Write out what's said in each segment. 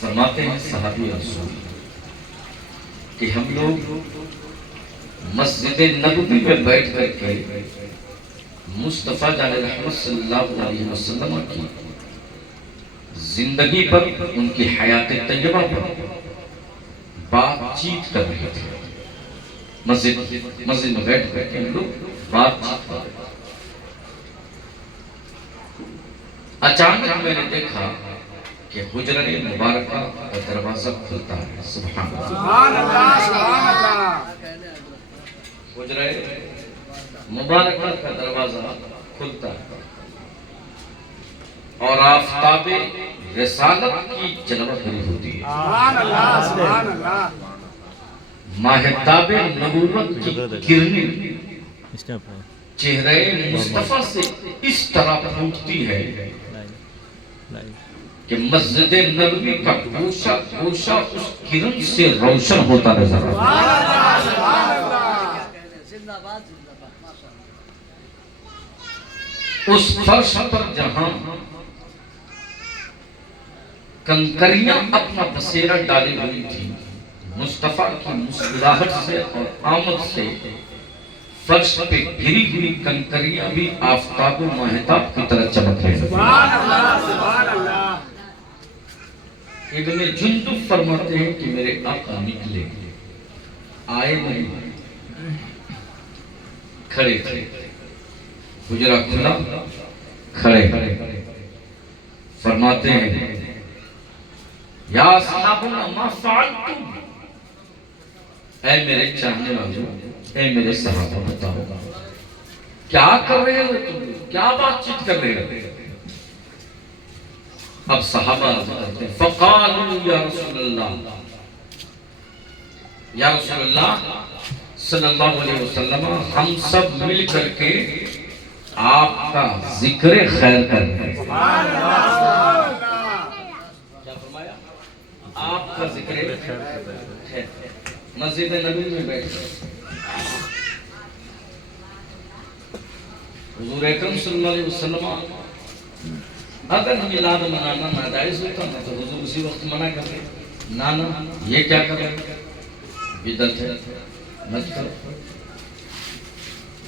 فرماتے ہیں صحابی رسول کہ ہم لوگ مسجد نبوی میں بیٹھ کر کے مصطفیٰ جان رحمت صلی اللہ علیہ وسلم کی زندگی پر، ان کی حیات طیبہ پر بات چیت کر رہے تھے۔ مسجد میں بیٹھ کر کے ہم لوگ بات چیت کر رہے تھے۔ اچانک میں نے دیکھا کہ حجرہ مبارکہ کا دروازہ کھلتا ہے۔ سبحان اللہ۔ حجرہ مبارکہ کا دروازہ کھلتا ہے اور آفتاب رسالت کی جلوہ گری ہوتی ہے۔ ماہتاب نبوت کی کرنیں چہرے مصطفیٰ سے اس طرح پھوٹتی ہے کہ مسجد نبوی کا گوشہ گوشہ اس کرن سے روشن ہوتا نظر آتا ہے۔ اس فرش پر جہاں کنکریاں اپنا بسیرہ ڈالی ہوئی تھی، مصطفیٰ کی مسکراہٹ سے اور آمد سے فرش پہ گری ہوئی کنکریاں بھی آفتاب و ماہتاب کی طرح چمک رہے ہیں۔ ابن جندب فرماتے ہیں کہ میرے آقا نکلے، آئے نہیں، کھڑے تھے، حجرہ کھلا، کھڑے فرماتے ہیں یا صحابنا ما فعلتم، اے میرے چاہنے والوں، اے میرے صحابہ بتاؤ کیا کر رہے ہو تم، کیا بات چیت کر رہے ہو؟ اب صحابہ کہتے ہیں فقالوا یا رسول اللہ، یا رسول اللہ صلی اللہ علیہ وسلم، ہم سب مل کر کے آپ کا ذکر خیر کر رہے ہیں۔ کیا فرمایا؟ آپ کا ذکر خیر، مسجد نبوی میں بیٹھ کر حضور اکرم صلی اللہ علیہ وسلم اگر میلاد منانا ناجائز ہوتا نا تو حضور اسی وقت منع کرتے، نانا یہ کیا کر رہے، بدعت ہے، مت کرو۔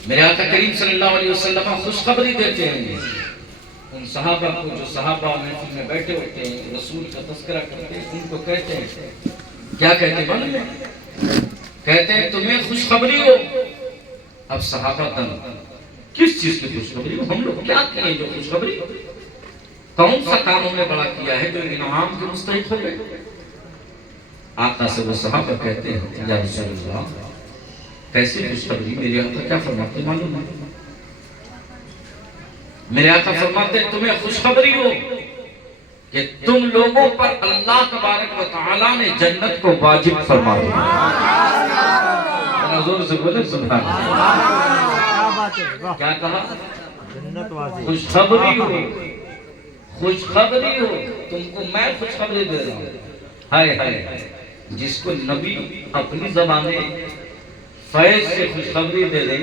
میرے آقا کریم صلی اللہ علیہ وسلم خوشخبری دیتے ہیں ان صحابہ کو جو صحابہ محفل میں بیٹھے ہوتے ہیں، رسول کا تذکرہ کرتے ہیں، ان کو کہتے ہیں، کیا کہتے ہیں؟ کہتے ہیں تمہیں خوشخبری ہو۔ اب صحابہ دن کس چیز کی خوشخبری ہو؟ ہم لوگ کیا کہیں جو خوشخبری؟ کون سا کام ہم نے بڑا کیا ہے جو انعام کے مستحق ہو گئے؟ آقا سے وہ صحابہ کہتے ہیں یا رسول اللہ کیسی خوشخبری؟ میرے آقا کیا فرماتے معلوم ہے؟ میرے آقا فرماتے ہیں تمہیں خوشخبری ہو کہ تم لوگوں پر اللہ تبارک و تعالی نے جنت کو واجب فرما دیا۔ زور سے بولے سبحان اللہ۔ کیا کہا؟ خوشخبری ہو، خوشخبری ہو، تم کو میں خوشخبری دے رہا ہوں۔ ہائے ہائے، جس کو نبی اپنی زبانیں فیض سے خوشخبری دے دے،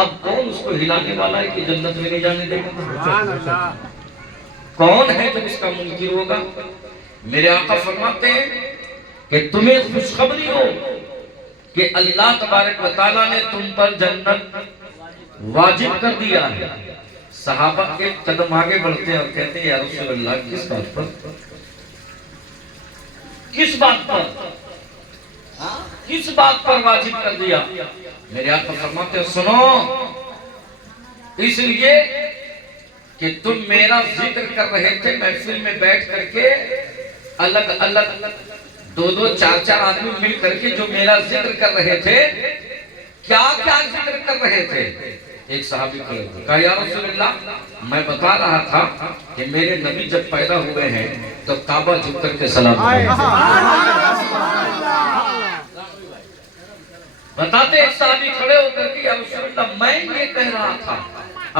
اب کون اس کو ہلانے والا ہے کہ جنت میں نہیں جانے دے گا؟ کون ہے جو اس کا منکر ہوگا؟ میرے آقا فرماتے ہیں کہ تمہیں خوشخبری ہو کہ اللہ تبارک و تعالیٰ نے تم پر جنت واجب کر دیا ہے۔ صحابہ ایک قدم آگے بڑھتے ہیں اور کہتے ہیں یا رسول اللہ کس بات پر؟ کس بات پر؟ کس بات پر واجب کر دیا؟ میرے آقا فرماتے ہیں سنو، اس لیے کہ تم میرا ذکر کر رہے تھے محفل میں بیٹھ کر کے، الگ الگ دو دو چار چار آدمی مل کر کے جو میرا ذکر کر رہے تھے، کیا کیا ذکر کر رہے تھے؟ ایک صحابی کھڑے ہوئے کہا یا رسول اللہ میں بتا رہا تھا کہ میرے نبی جب پیدا ہوئے ہیں تو کعبہ جھک کر کے سلام بتاتے ایک صحابی کھڑے ہو کر کے یا رسول اللہ میں یہ کہہ رہا تھا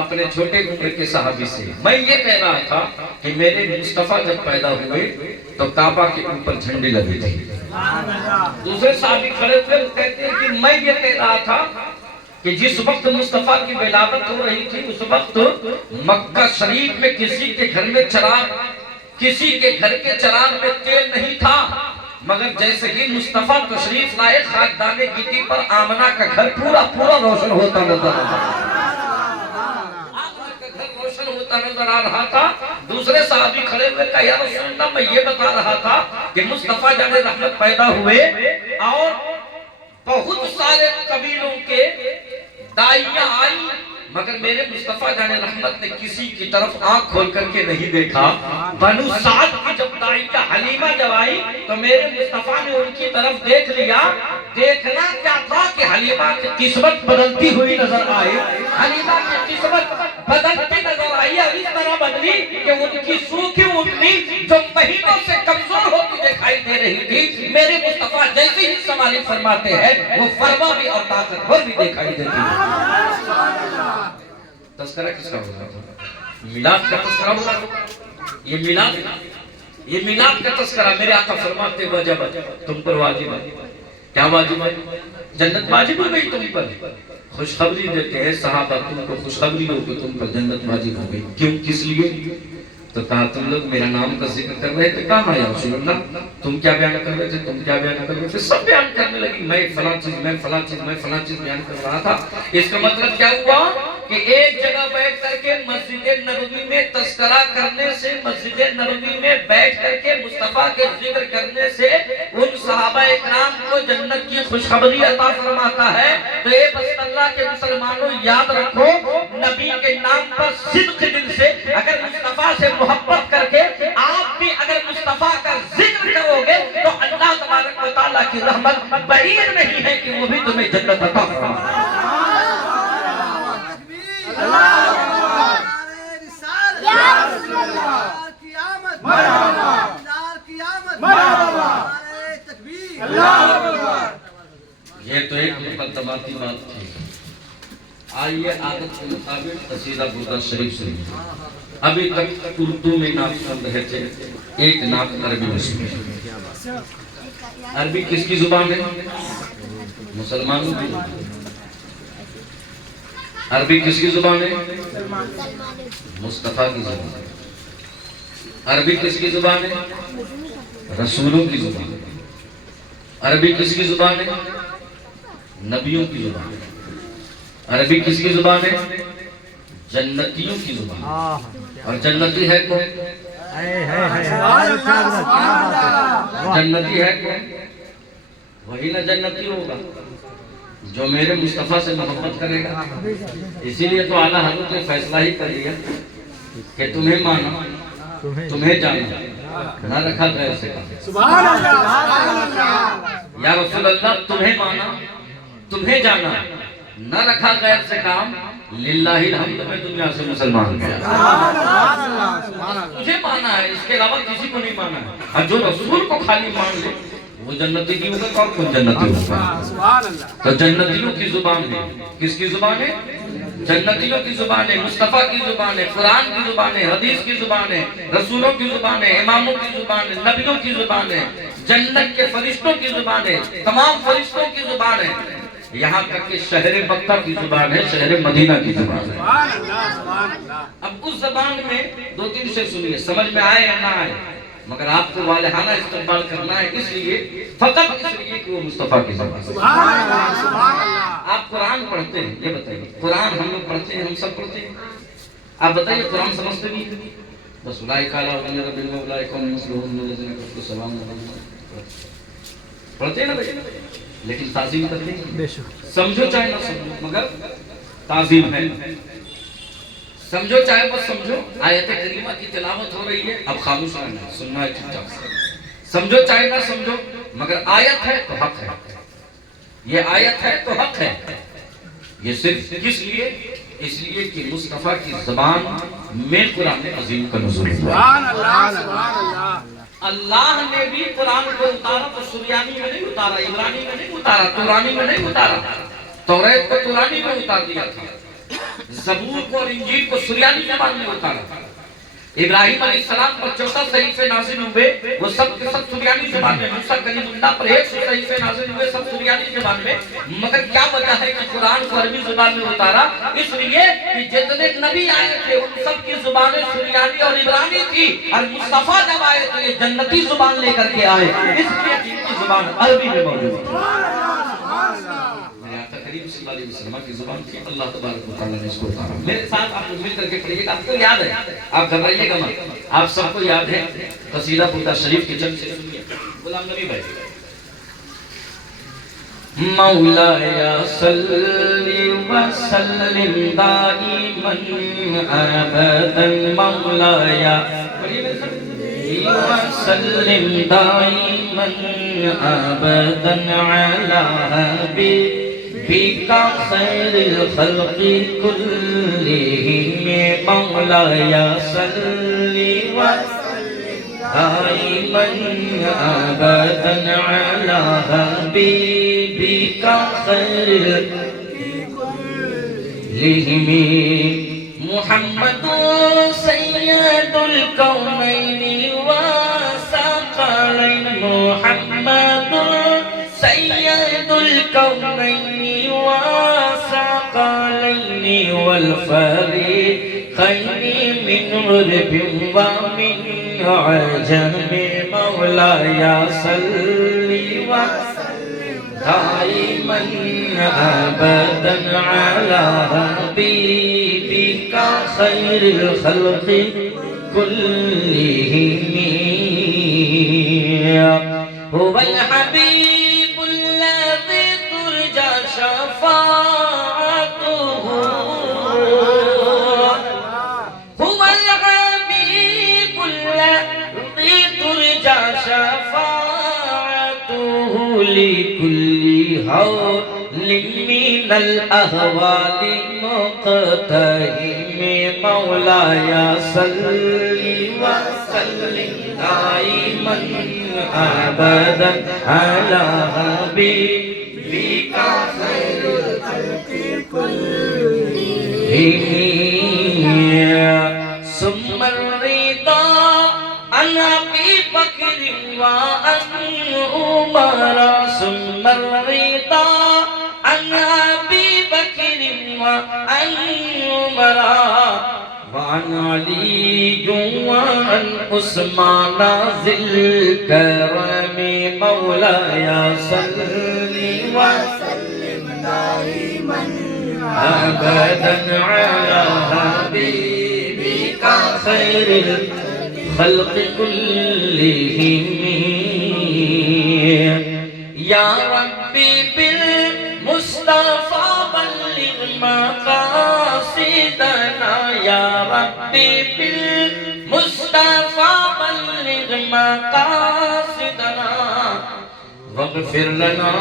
اپنے چھوٹے عمر کے صحابی سے، میں یہ کہہ رہا تھا کہ میرے مصطفیٰ جب پیدا ہوئے تو کعبہ کے اوپر جھنڈے لگے تھے۔ دوسرے صحابی کھڑے ہوئے کہتے ہیں کہ میں یہ کہہ رہا تھا کہ جس وقت مصطفیٰ کی ولادت ہو رہی تھی اس وقت مکہ شریف میں کسی کے گھر میں چراغ کسی کے گھر کے چراغ میں تیل نہیں تھا، مگر جیسے ہی مصطفیٰ تشریف لائے خاکدان گٹی پر آمنہ کا گھر پورا روشن ہوتا نظر آ رہا تھا۔ دوسرے صحابی کھڑے ہوئے کہا یا رسول اللہ میں یہ بتا رہا تھا کہ مصطفیٰ جان رحمت پیدا ہوئے اور بہت سارے قبیلوں کے داعیاں آئی، مگر میرے مصطفیٰ جان رحمت نے کسی کی طرف آنکھ کھول کر کے نہیں دیکھا۔ بنو سعد کی جب داعیہ حلیمہ جب آئی تو میرے مصطفیٰ نے ان کی طرف دیکھ لیا۔ دیکھنا کیا تھا کہ حلیمہ کی قسمت بدلتی ہوئی نظر آئی، حلیمہ کی قسمت بدلتی نظر آئی اور اس طرح بدلی کہ ان کی سوکھی اونٹنی جو مہینوں سے کمزور ہوتی دکھائی دے رہی تھی، میرے مصطفیٰ جیسے ہی سوالی فرماتے ہیں وہ فرما بھی اور طاقتور بھی دکھائی دیتی ہے۔ تذکرہ کس کا ہوگا؟ میلاد کا تذکرہ ہوگا۔ یہ میلاد کا تذکرہ میرے آقا فرماتے وجب تم پر واجب ہے۔ کیا واجب ہے؟ جنت واجب ہو گئی تم پر۔ خوشخبری دیتے ہیں صحابہ تم کو خوشخبری ہو کہ تم پر جنت واجب ہو گئی۔ کیوں؟ کس لیے؟ تو کہا تم لوگ میرا نام کا ذکر کر رہے تھے، کہاں یا رسول اللہ تم کیا بیان کر رہے تھے، تم کیا بیان کر رہے تھے؟ سب بیان کرنے لگی، میں فلاں چیز بیان کر رہا تھا۔ اس کا مطلب کیا ہوا کہ ایک جگہ بیٹھ کر کے مسجد نبوی میں تذکرہ کرنے سے، مسجد نبوی میں بیٹھ کر کے مصطفیٰ کے ذکر کرنے سے ان صحابہ اکرام کو جنت کی خوشخبری عطا فرماتا ہے۔ تو اے بس اللہ کے مسلمانوں یاد رکھو، نبی کے نام پر صدق دل سے اگر مصطفیٰ سے محبت کر کے آپ بھی اگر مصطفیٰ کا ذکر کرو گے تو اللہ تبارک و تعالیٰ کی رحمت بعید نہیں ہے کہ وہ بھی تمہیں جنت عطا فرمائے۔ یہ تو ایک مقدماتی بات تھی۔ آئیے عادت کے مطابق قصیدہ بردہ شریف سے ابھی تک اردو میں نعت سن رہے تھے، ایک نعت عربی میں سنیں۔ عربی کس کی زبان ہے؟ مسلمانوں کی۔ عربی کس کی زبان ہے؟ مصطفیٰ کی زبان ہے۔ عربی کس کی زبان ہے؟ رسولوں کی زبان ہے۔ عربی کس کی زبان ہے؟ نبیوں کی زبان ہے۔ عربی کس کی زبان ہے؟ جنتیوں کی زبان ہے۔ اور جنتی ہے کون؟ جنتی ہے کون؟ وہی نہ جنتی ہوگا جو میرے مصطفیٰ سے محبت کرے گا۔ اسی لیے تو اعلیٰ حضرت نے فیصلہ ہی کر لیا کہ تمہیں مانا، تمہیں جانا، نہ رکھا غیر سے کام۔ یا رسول اللہ تمہیں مانا، تمہیں جانا، نہ رکھا غیر سے کام۔ للہ الحمد میں دنیا سے مسلمان گیا، تجھے مانا ہے، اس کے علاوہ کسی کو نہیں مانا ہے۔ اور جو رسول کو خالی مان لے وہ جنتی کی ہوگا، اور کون جنتی ہوگا؟ تو جنتیوں کی زبان ہے۔ کس کی زبان ہے؟ جنتیوں کی زبان ہے، مصطفیٰ کی زبان ہے، قرآن کی زبان ہے، حدیث کی زبان ہے، رسولوں کی زبان ہے، اماموں کی زبان ہے، نبیوں کی زبان ہے، جنت کے فرشتوں کی زبان ہے، تمام فرشتوں کی زبان ہے، یہاں تک کہ شہر مکہ کی زبان ہے، شہر مدینہ کی زبان ہے۔ اب اس زبان میں دو تین سے سنیے، سمجھ میں آئے یا نہ آئے، مگر آپ کو والہانہ استقبال کرنا ہے، اس لیے فقط اس لیے کہ وہ مصطفیٰ کی زبان ہے۔ آپ قرآن پڑھتے ہیں، یہ بتائیے قرآن ہم لوگ پڑھتے ہیں، ہم سب پڑھتے ہیں، آپ بتائیے قرآن سمجھتے بھی بس اولئک علی ھدی من ربہم واولئک هم المفلحون الذین کفروا سواء علیہم، پڑھتے ہیں نا بھائی، لیکن تعظیم کرتے ہیں، سمجھو چاہے نہ سمجھو مگر تعظیم ہے، سمجھو چاہے بس سمجھو۔ آیت کریمہ کی تلاوت ہو رہی ہے، اب خاموش رہنا ہے، سننا ہے چپ چاپ سے، سمجھو چاہے نہ سمجھو مگر آیت ہے تو حق ہے، یہ آیت ہے تو حق ہے۔ یہ صرف کس لیے؟ اس لیے کہ مصطفیٰ کی زبان میں قرآن عظیم کا نزول ہوا۔ اللہ نے بھی قرآن کو اتارا تو سریانی میں نہیں اتارا، عبرانی میں نہیں اتارا، تورانی میں نہیں اتارا، توریت کو تورانی میں اتار دیا تھا، زبور کو اور انجیل کو سریانی زبان میں اتارا، ابراہیم علیہ السلام پر 14 صحیفے نازل ہوئے، وہ سب کے سب سریانی زبان میں، موسیٰ کلیم اللہ پر 100 صحیفے نازل ہوئے، سب سریانی زبان میں۔ مگر کیا وجہ ہے کہ قرآن کو عربی زبان میں اتارا؟ اس لیے کہ جتنے نبی آئے تھے ان سب کی زبانیں سریانی اور عبرانی تھی، اور مصطفیٰ جب آئے تو یہ جنتی زبان لے کر کے آئے، اس لیے جن کی زبان عربی میں موجود ہے۔ کریم صلی اللہ علیہ وسلم کی زبان کی اللہ تبارک و تعالیٰ نے اس کو اتارا۔ میرے ساتھ آپ مل کر کے پڑھیے گا، آپ کو یاد ہے، آپ گھبرائیے گا مت، آپ سب کو یاد ہے قصیدہ پورا شریف کی جنگ سے سنیے۔ غلام نبی بھائی مولایا صلی وسلم دائما ابدا مولایا وسلم دائما ابدا علی حبیبک خیر الخلق کلہم مولایا صلی وسلم دائما ابدا علی حبیبک خیر الخلق محمد سید الکونین والثقلین محمد سید الکونین والثقلین والفریقین من عرب ومن عجم مولایا صلی وسلم دائما ابدا علی حبیبک خیر الخلق کلہم هو الحبیب الذی ترجى شفاعته هو الحبیب الذی ترجى شفاعته لكل حول من الأهوال مقتحم مولایا صلی وسلم دائما ابدا علی حبیبک خیر الخلق کلہم ثم الرضا عن ابی بکر وعن عمر ثم الرضا عن ابی بکر وعن عمر وعن علی وعن عثمان ذی الکرم مولایا صلی وسلم دائما ابدا علی حبیبک خیر الخلق کلہم یا ربی بالمصطفیٰ بلغ مقاصدنا یا ربی بالمصطفیٰ بلغ مقاصدنا واغفر لنا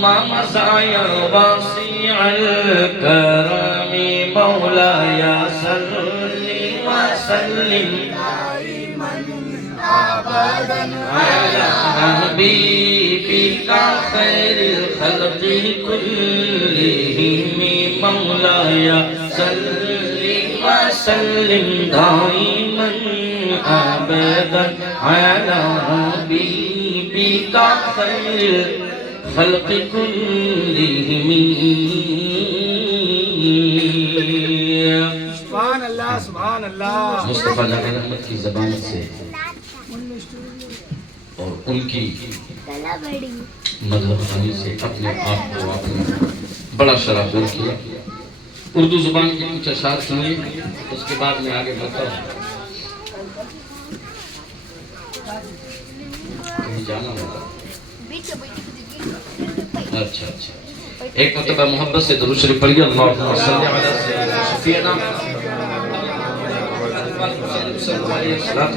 ما مضى یا واسع الکرم مولایا صلی وسلم ابدا علی حبیبک خیر الخلق کلہم مولایا صلی وسلم دائما ابدا علی حبیبک خیر الخلق کلہم۔ سبحان اللہ سبحان اللہ۔ مصطفیٰ جان رحمت کی زبان سے اور ان کی مذہب خانی سے اپنے آپ کو آپ نے بڑا شرف دور کیا۔ اردو زبان کی کچھ اشعار سنیے، اس کے بعد میں آگے بڑھتا ہوں۔ کہیں جانا ہوگا؟ اچھا اچھا، ایک مرتبہ محبت سے درود شریف پڑھیے، اللہم صلی علی شفیعنا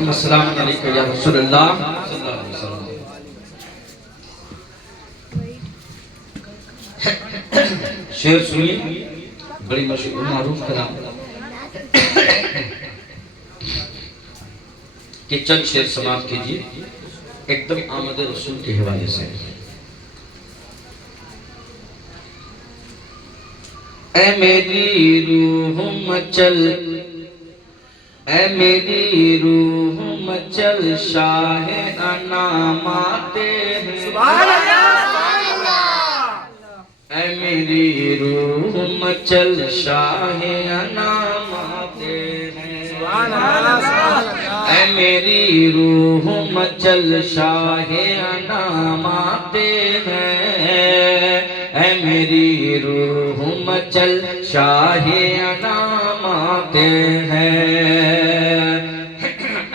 السلام علیکم یا رسول اللہ صلی اللہ علیہ وسلم۔ شعر سنیے، بڑی مشہور معروف کلام کہ چند شعر سماعت کیجئے ایک دم آمد رسول کے حوالے سے۔ اے میری روح مچل اے میری روح مچل شاہ انامات ہیں سبحان اللہ اے میری روح مچل شاہ انامات ہیں سبحان اللہ اے میری روح مچل شاہ انامات ہیں اے میری روح مچل شاہ انامات ہیں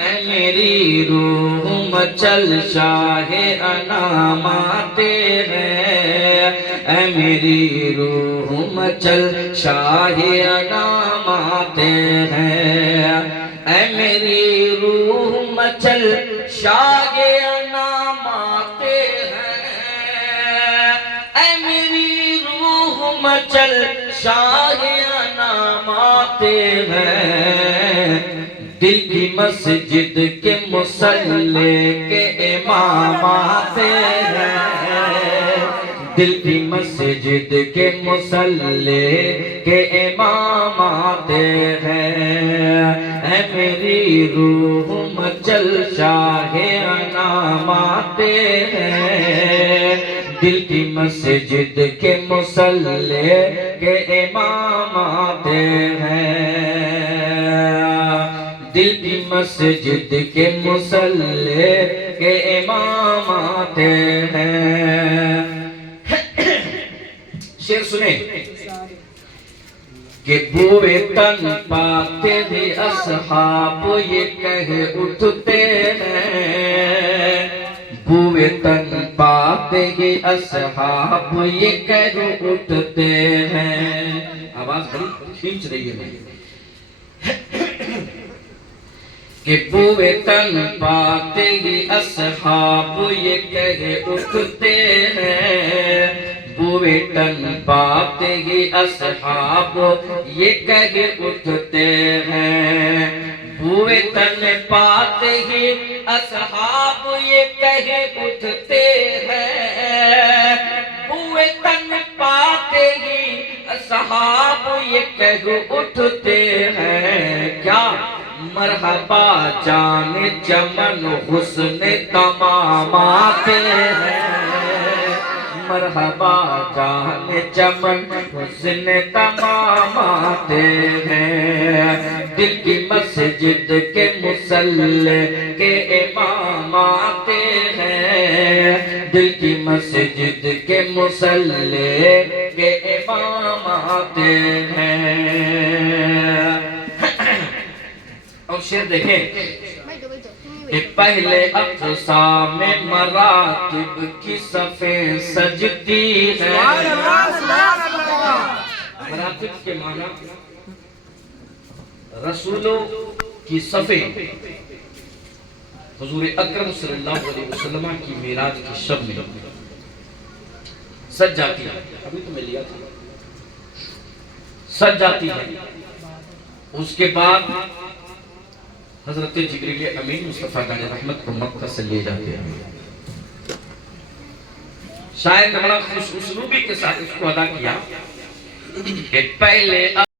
اے میری روح مچل شاہ انامات ہیں اے میری روح مچل شاہ انامات ہیں اے میری روح مچل شاہ انامات ہیں اے میری روح مچل شاہ انامات ہیں دل کی مسجد کے مصلی کے امامات ہیں دل کی مسجد کے مصلی کے امامات ہیں اے میری روح مچل شاہ انامات ہیں دل کی مسجد کے مصلی کے امامات ہیں دل کی مسجد کے مصلی کے امامات ہیں شعر سنیں کہ بوئے تن پاتے بھی اصحاب یہ کہہ اٹھتے ہیں بوئے تن پاتے ہی اصحاب یہ کہہ اٹھتے ہیں آواز بڑی کھینچ رہی ہے کہ بوئے تن پاتے ہی اصحاب یہ کہہ اٹھتے ہیں بوئے تن پاتے ہی اصحاب یہ کہہ اٹھتے ہیں بوئے تن پاتے ہی اصحاب یہ کہہ اٹھتے ہیں بوئے تن پاتے ہی اصحاب یہ کہہ اٹھتے ہیں کیا مرحبا جان چمن حسن تمامات ہیں مرحبا جان چمن حسن تمامات ہیں دل کی مسجد کے مصلی کے امامات ہیں دل کی مسجد کے مصلی کے امامات ہیں اور شعر دیکھیں کہ پہلے اقصا میں مراتب کی صفیں سجتی ہیں مراتب کے معنی رسولوں کی صفیں حضور اکرم صلی اللہ علیہ وسلم کی معراج کی شب میں سج جاتی ہے ابھی تو میں لیا تھا سج جاتی ہے اس کے بعد حضرت جبریل امین مصطفیٰ دان رحمت کو مکہ سے لے جاتے ہیں شاعر نے بڑا خوش اسلوبی کے ساتھ اس کو ادا کیا کہ پہلے